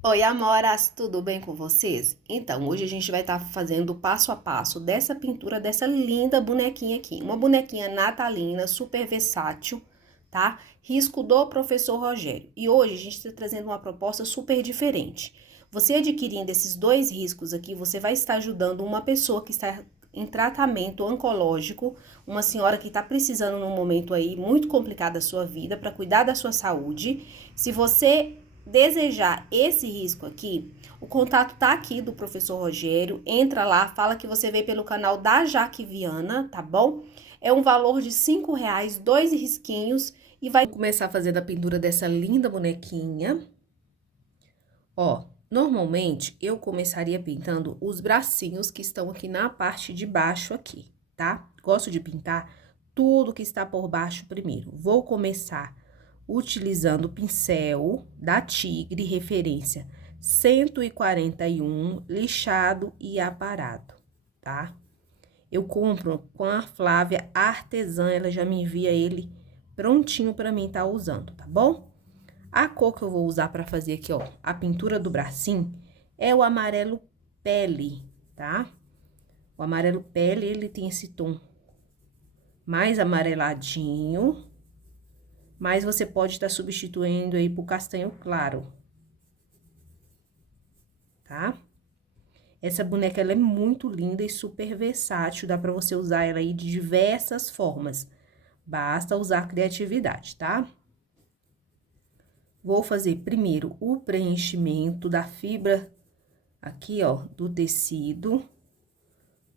Oi, amoras, tudo bem com vocês? Então, hoje a gente vai estar fazendo o passo a passo dessa pintura dessa linda bonequinha aqui. Uma bonequinha natalina, super versátil, tá? Risco do professor Rogério. E hoje a gente está trazendo uma proposta super diferente. Você adquirindo esses dois riscos aqui, você vai estar ajudando uma pessoa que está em tratamento oncológico, uma senhora que está precisando num momento aí muito complicado da sua vida para cuidar da sua saúde. Se você desejar esse risco aqui, o contato tá aqui do professor Rogério. Entra lá, fala que você veio pelo canal da Jaque Viana, tá bom? É um valor de R$ 5, dois risquinhos, e vai começar fazendo a pintura dessa linda bonequinha. Ó, normalmente eu começaria pintando os bracinhos que estão aqui na parte de baixo aqui, tá? Gosto de pintar tudo que está por baixo primeiro. Vou começar utilizando o pincel da Tigre, referência 141, lixado e aparado, tá? Eu compro com a Flávia Artesã, ela já me envia ele prontinho para mim estar usando, tá bom? A cor que eu vou usar para fazer aqui, ó, a pintura do bracinho, é o amarelo pele, tá? O amarelo pele, ele tem esse tom mais amareladinho, mas você pode estar substituindo aí por castanho claro, tá? Essa boneca, ela é muito linda e super versátil, dá pra você usar ela aí de diversas formas. Basta usar criatividade, tá? Vou fazer primeiro o preenchimento da fibra aqui, ó, do tecido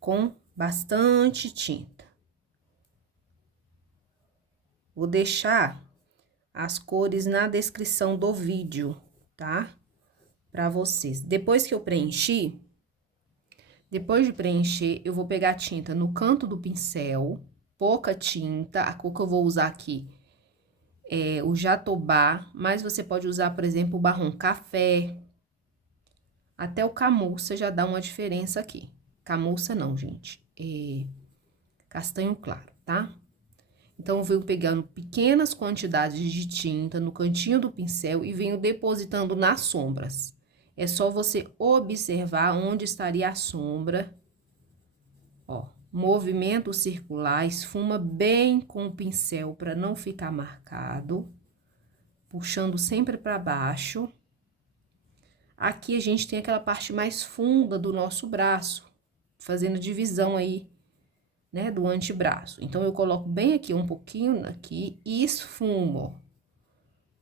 com bastante tinta. Vou deixar as cores na descrição do vídeo, tá? Pra vocês. Depois que eu preenchi, depois de preencher, eu vou pegar a tinta no canto do pincel, pouca tinta, a cor que eu vou usar aqui é o jatobá, mas você pode usar, por exemplo, o marrom café, até o camurça já dá uma diferença aqui. Camurça não, gente, é castanho claro, tá? Então, eu venho pegando pequenas quantidades de tinta no cantinho do pincel e venho depositando nas sombras. É só você observar onde estaria a sombra. Ó, movimento circular, esfuma bem com o pincel para não ficar marcado. Puxando sempre para baixo. Aqui a gente tem aquela parte mais funda do nosso braço, fazendo divisão aí, né, do antebraço. Então, eu coloco bem aqui, um pouquinho aqui, e esfumo.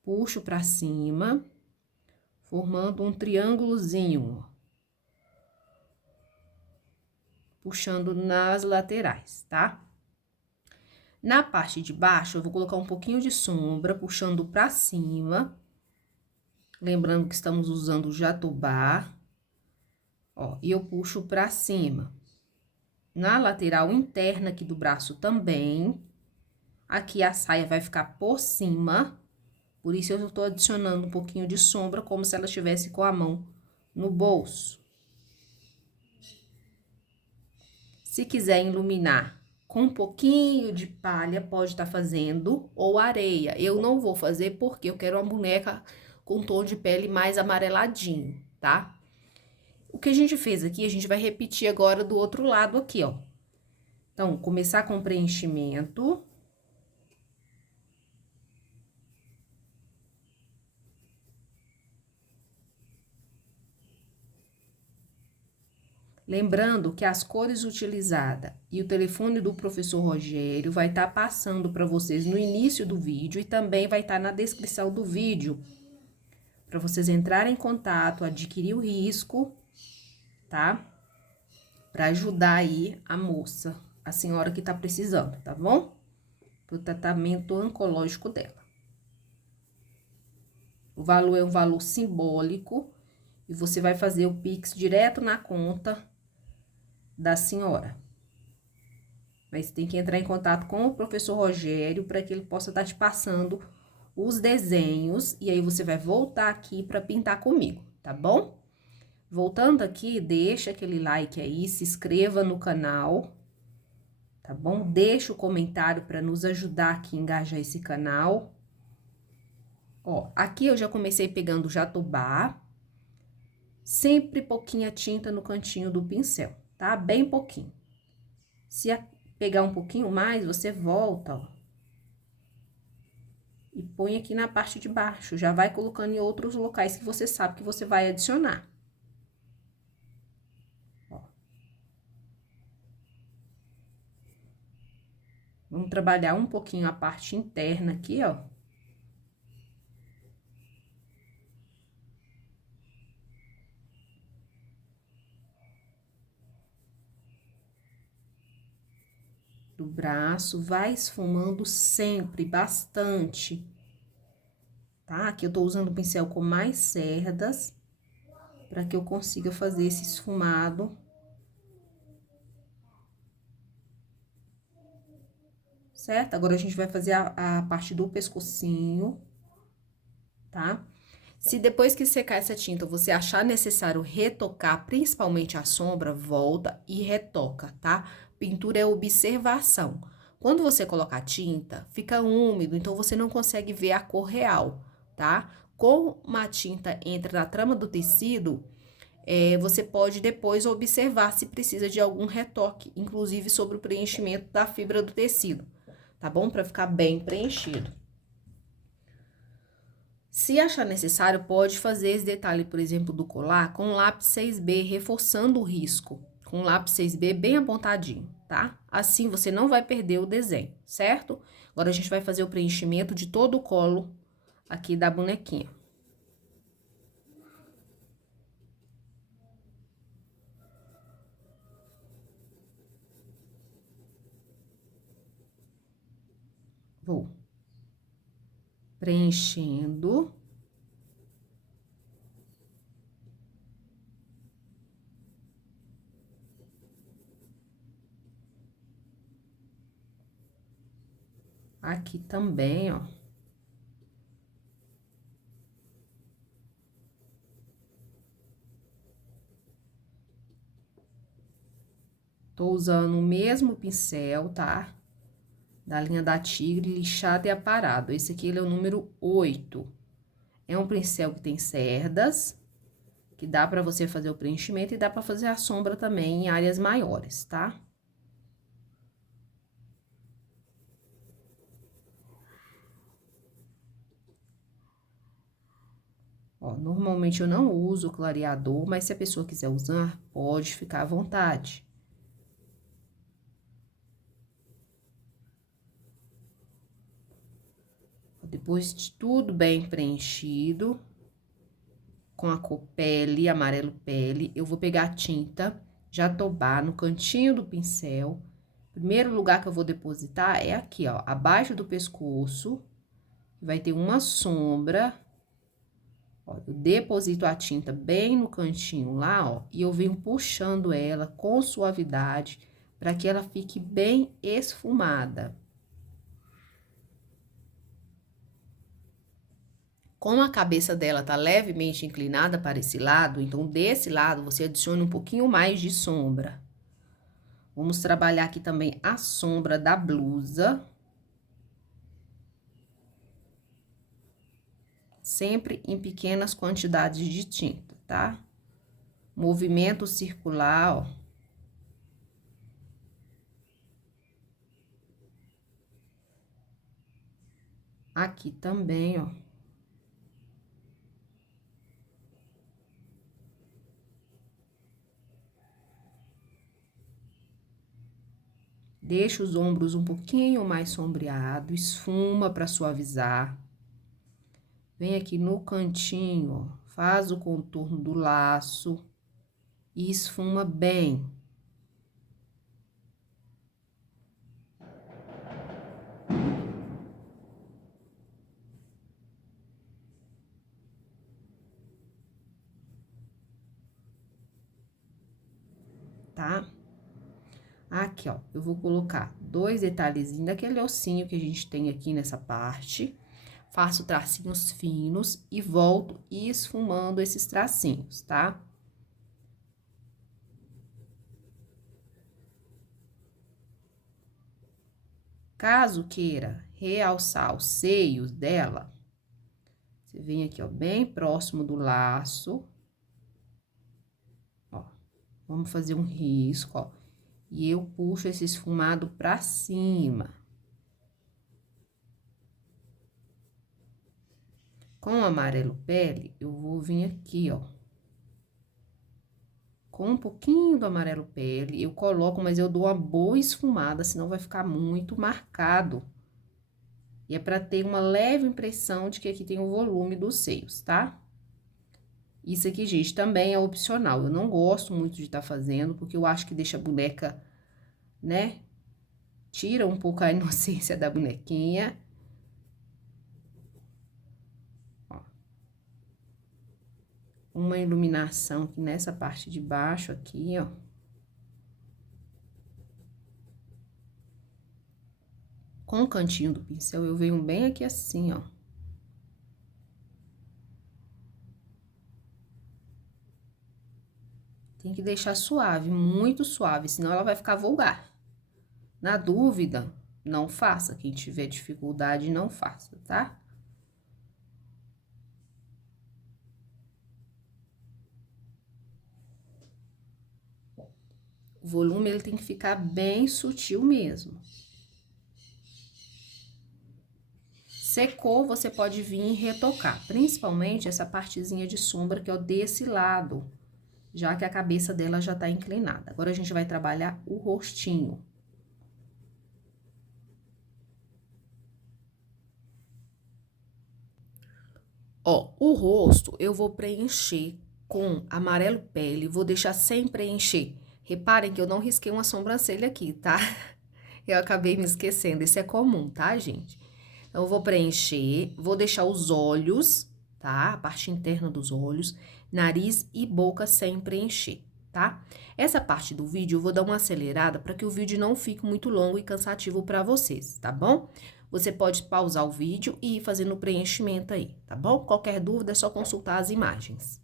Puxo pra cima, formando um triângulozinho, puxando nas laterais, tá? Na parte de baixo, eu vou colocar um pouquinho de sombra, puxando pra cima. Lembrando que estamos usando o jatobá. Ó, e eu puxo pra cima. Na lateral interna aqui do braço também. Aqui a saia vai ficar por cima. Por isso, eu tô adicionando um pouquinho de sombra, como se ela estivesse com a mão no bolso. Se quiser iluminar com um pouquinho de palha, pode estar fazendo, ou areia. Eu não vou fazer porque eu quero uma boneca com tom de pele mais amareladinho, tá? O que a gente fez aqui, a gente vai repetir agora do outro lado aqui, ó. Então, começar com preenchimento. Lembrando que as cores utilizadas e o telefone do professor Rogério vai estar passando para vocês no início do vídeo e também vai estar na descrição do vídeo, para vocês entrarem em contato, adquirir o risco, tá? Para ajudar aí a moça, a senhora que tá precisando, tá bom? Pro tratamento oncológico dela. O valor é um valor simbólico e você vai fazer o Pix direto na conta da senhora. Mas tem que entrar em contato com o professor Rogério para que ele possa estar te passando os desenhos. E aí, você vai voltar aqui para pintar comigo, tá bom? Voltando aqui, deixa aquele like aí, se inscreva no canal, tá bom? Deixa o comentário para nos ajudar aqui a engajar esse canal. Ó, aqui eu já comecei pegando o jatobá. sempre pouquinha tinta no cantinho do pincel, tá? Bem pouquinho. Se pegar um pouquinho mais, você volta, ó. E põe aqui na parte de baixo, já vai colocando em outros locais que você sabe que você vai adicionar. Ó. Vamos trabalhar um pouquinho a parte interna aqui, ó. Do braço, vai esfumando sempre, bastante. Tá? Aqui eu tô usando o pincel com mais cerdas, para que eu consiga fazer esse esfumado. Certo? Agora, a gente vai fazer a parte do pescocinho, tá? Se depois que secar essa tinta, você achar necessário retocar, principalmente a sombra, volta e retoca, tá? Pintura é observação. Quando você coloca a tinta, fica úmido, então você não consegue ver a cor real, tá? Como a tinta entra na trama do tecido, você pode depois observar se precisa de algum retoque, inclusive sobre o preenchimento da fibra do tecido, tá bom? Para ficar bem preenchido. Se achar necessário, pode fazer esse detalhe, por exemplo, do colar com lápis 6B, reforçando o risco, com lápis 6B bem apontadinho, tá? Assim você não vai perder o desenho, certo? Agora, a gente vai fazer o preenchimento de todo o colo aqui da bonequinha. Vou preenchendo. Aqui também, ó. Tô usando o mesmo pincel, tá? Da linha da Tigre, lixado e aparado. Esse aqui, ele é o número 8. É um pincel que tem cerdas, que dá pra você fazer o preenchimento e dá pra fazer a sombra também em áreas maiores, tá? Ó, normalmente eu não uso clareador, mas se a pessoa quiser usar, pode ficar à vontade. Depois de tudo bem preenchido, com a cor pele, amarelo pele, eu vou pegar a tinta Jatobá no cantinho do pincel. Primeiro lugar que eu vou depositar é aqui, ó, abaixo do pescoço. Vai ter uma sombra. Ó, eu deposito a tinta bem no cantinho lá, ó, e eu venho puxando ela com suavidade para que ela fique bem esfumada. Como a cabeça dela tá levemente inclinada para esse lado, então desse lado você adiciona um pouquinho mais de sombra. Vamos trabalhar aqui também a sombra da blusa. Sempre em pequenas quantidades de tinta, tá? Movimento circular, ó. Aqui também, ó. Deixa os ombros um pouquinho mais sombreado, esfuma para suavizar. Vem aqui no cantinho, ó, faz o contorno do laço e esfuma bem. Tá? Aqui, ó, eu vou colocar 2 detalhezinhos daquele ossinho que a gente tem aqui nessa parte. Faço tracinhos finos e volto esfumando esses tracinhos, tá? Caso queira realçar os seios dela, você vem aqui, ó, bem próximo do laço. Vamos fazer um risco, ó. E eu puxo esse esfumado pra cima. Com o amarelo pele, eu vou vir aqui, ó. Com um pouquinho do amarelo pele, eu coloco, mas eu dou uma boa esfumada, senão vai ficar muito marcado. E é pra ter uma leve impressão de que aqui tem o volume dos seios, tá? Isso aqui, gente, também é opcional. Eu não gosto muito de estar fazendo, porque eu acho que deixa a boneca, né? Tira um pouco a inocência da bonequinha. Ó. Uma iluminação aqui nessa parte de baixo aqui, ó. Com o cantinho do pincel, eu venho bem aqui assim, ó. Tem que deixar suave, muito suave, senão ela vai ficar vulgar. Na dúvida, não faça. Quem tiver dificuldade, não faça, tá? O volume, ele tem que ficar bem sutil mesmo. Secou, você pode vir e retocar, principalmente essa partezinha de sombra que é desse lado, já que a cabeça dela já tá inclinada. Agora, a gente vai trabalhar o rostinho. Ó, o rosto eu vou preencher com amarelo pele, vou deixar sem preencher. Reparem que eu não risquei uma sobrancelha aqui, tá? Eu acabei me esquecendo, isso é comum, tá, gente? Então, eu vou preencher, vou deixar os olhos, tá? A parte interna dos olhos, nariz e boca sem preencher, tá? Essa parte do vídeo eu vou dar uma acelerada para que o vídeo não fique muito longo e cansativo para vocês, tá bom? Você pode pausar o vídeo e ir fazendo o preenchimento aí, tá bom? Qualquer dúvida é só consultar as imagens.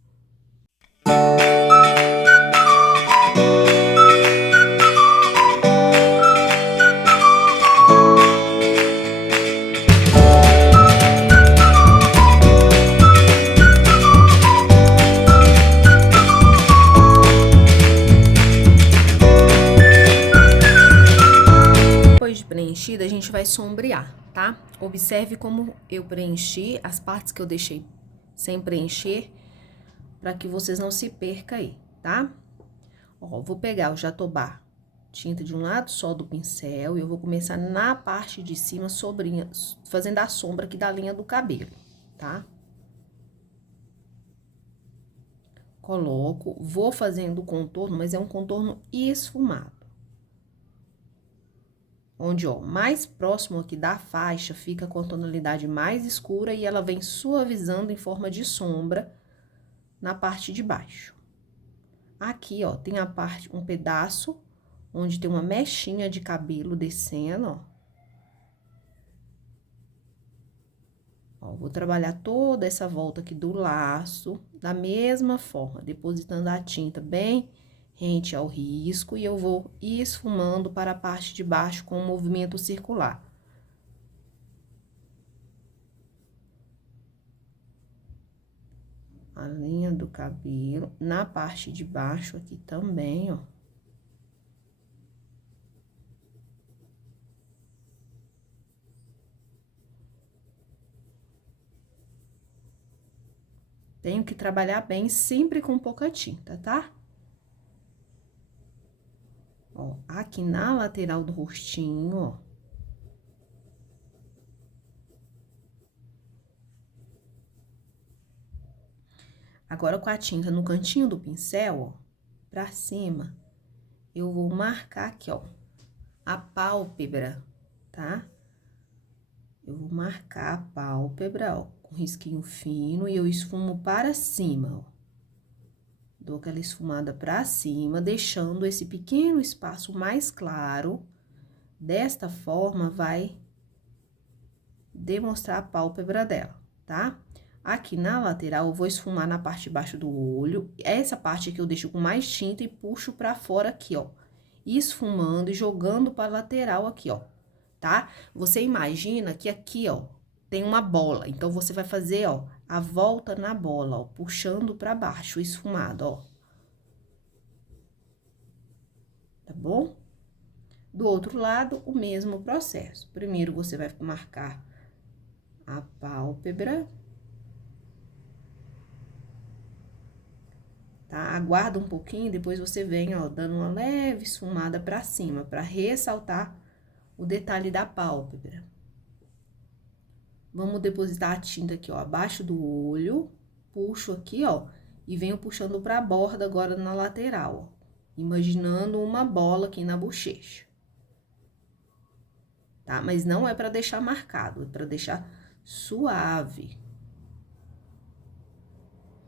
Preenchida, a gente vai sombrear, tá? Observe como eu preenchi as partes que eu deixei sem preencher, para que vocês não se percam aí, tá? Ó, vou pegar o jatobá, tinta de um lado só do pincel, e eu vou começar na parte de cima, fazendo a sombra aqui da linha do cabelo, tá? Coloco, vou fazendo o contorno, mas é um contorno esfumado. Onde, ó, mais próximo aqui da faixa, fica com a tonalidade mais escura e ela vem suavizando em forma de sombra na parte de baixo. Aqui, ó, tem a parte, um pedaço onde tem uma mechinha de cabelo descendo, ó. Ó, vou trabalhar toda essa volta aqui do laço, da mesma forma, depositando a tinta bem rente ao risco, e eu vou esfumando para a parte de baixo com um movimento circular. A linha do cabelo, na parte de baixo aqui também, ó. Tenho que trabalhar bem, sempre com pouca tinta, tá? Ó, aqui na lateral do rostinho, ó. Agora, com a tinta no cantinho do pincel, ó, pra cima, eu vou marcar aqui, ó, a pálpebra, tá? Eu vou marcar a pálpebra, ó, com risquinho fino, e eu esfumo para cima, ó. Dou aquela esfumada pra cima, deixando esse pequeno espaço mais claro. Desta forma, vai demonstrar a pálpebra dela, tá? Aqui na lateral, eu vou esfumar na parte de baixo do olho. Essa parte aqui eu deixo com mais tinta e puxo pra fora aqui, ó. Esfumando e jogando pra lateral aqui, ó, tá? Você imagina que aqui, ó, tem uma bola. Então, você vai fazer, ó, a volta na bola, ó, puxando pra baixo, esfumado, ó. tá bom? Do outro lado, o mesmo processo. Primeiro, você vai marcar a pálpebra. Tá? Aguarda um pouquinho, depois você vem, ó, dando uma leve esfumada pra cima, pra ressaltar o detalhe da pálpebra. Vamos depositar a tinta aqui, ó, abaixo do olho, puxo aqui, ó, e venho puxando pra borda agora na lateral, ó, imaginando uma bola aqui na bochecha. Tá? Mas não é pra deixar marcado, é pra deixar suave.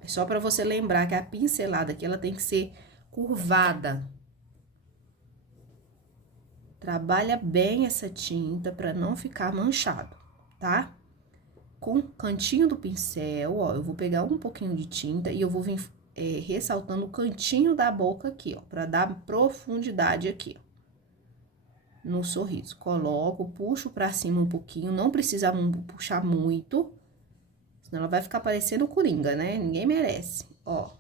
É só pra você lembrar que a pincelada aqui, ela tem que ser curvada. Trabalha bem essa tinta pra não ficar manchado, tá? Com o cantinho do pincel, ó, eu vou pegar um pouquinho de tinta e eu vou vir ressaltando o cantinho da boca aqui, ó, pra dar profundidade aqui, ó, no sorriso. Coloco, puxo pra cima um pouquinho, não precisa puxar muito, senão ela vai ficar parecendo coringa, né? Ninguém merece, ó.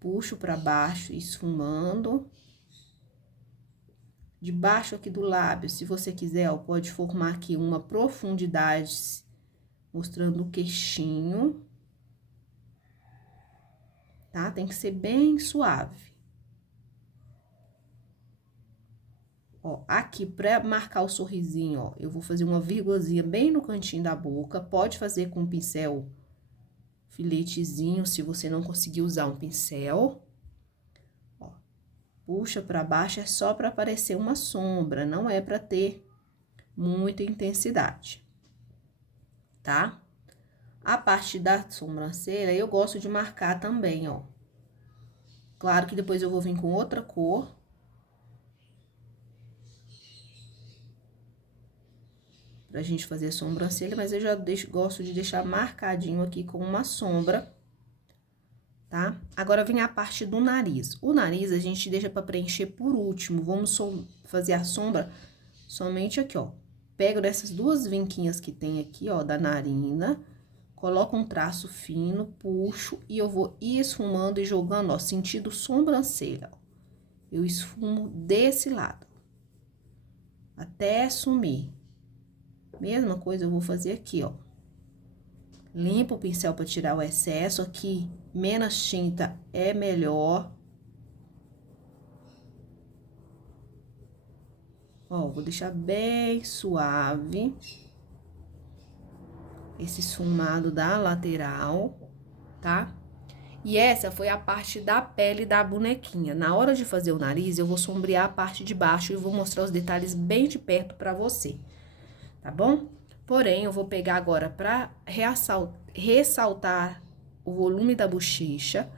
Puxo pra baixo, esfumando. Debaixo aqui do lábio, se você quiser, ó, pode formar aqui uma profundidade, mostrando o queixinho. Tá? Tem que ser bem suave. Ó, aqui, pra marcar o sorrisinho, ó, eu vou fazer uma vírgulazinha bem no cantinho da boca. Pode fazer com pincel filetezinho, se você não conseguir usar um pincel. Ó, puxa pra baixo, é só pra aparecer uma sombra, não é pra ter muita intensidade, tá? A parte da sobrancelha, eu gosto de marcar também, ó. Claro que depois eu vou vir com outra cor. Pra gente fazer a sobrancelha, mas eu já gosto de deixar marcadinho aqui com uma sombra, tá? Agora, vem a parte do nariz. O nariz, a gente deixa pra preencher por último. Vamos fazer a sombra somente aqui, ó. Pego dessas duas vinquinhas que tem aqui, ó, da narina, coloco um traço fino, puxo e eu vou esfumando e jogando, ó, sentido sobrancelha, ó. Eu esfumo desse lado, até sumir. Mesma coisa eu vou fazer aqui, ó. Limpo o pincel para tirar o excesso aqui, menos tinta é melhor. Ó, vou deixar bem suave esse esfumado da lateral, tá? E essa foi a parte da pele da bonequinha. Na hora de fazer o nariz, eu vou sombrear a parte de baixo e vou mostrar os detalhes bem de perto pra você, tá bom? Porém, eu vou pegar agora pra ressaltar o volume da bochecha,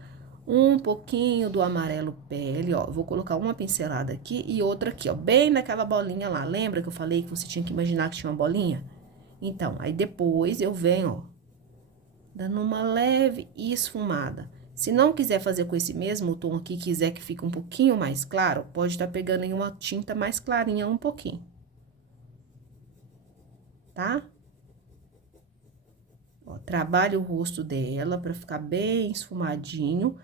um pouquinho do amarelo pele, ó. Vou colocar uma pincelada aqui e outra aqui, ó, bem naquela bolinha lá. Lembra que eu falei que você tinha que imaginar que tinha uma bolinha? Então, aí depois eu venho, ó, dando uma leve esfumada. Se não quiser fazer com esse mesmo tom aqui, quiser que fique um pouquinho mais claro, pode estar pegando em uma tinta mais clarinha um pouquinho. Tá? Ó, trabalho o rosto dela pra ficar bem esfumadinho.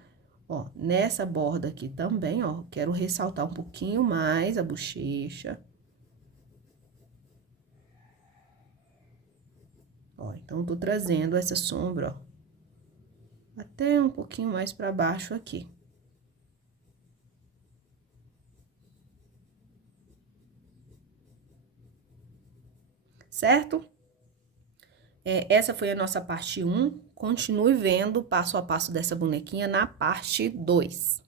Ó, nessa borda aqui também, ó, quero ressaltar um pouquinho mais a bochecha. Ó, então, tô trazendo essa sombra, ó, até um pouquinho mais pra baixo aqui. Certo? Essa foi a nossa parte 1. Continue vendo passo a passo dessa bonequinha na parte 2.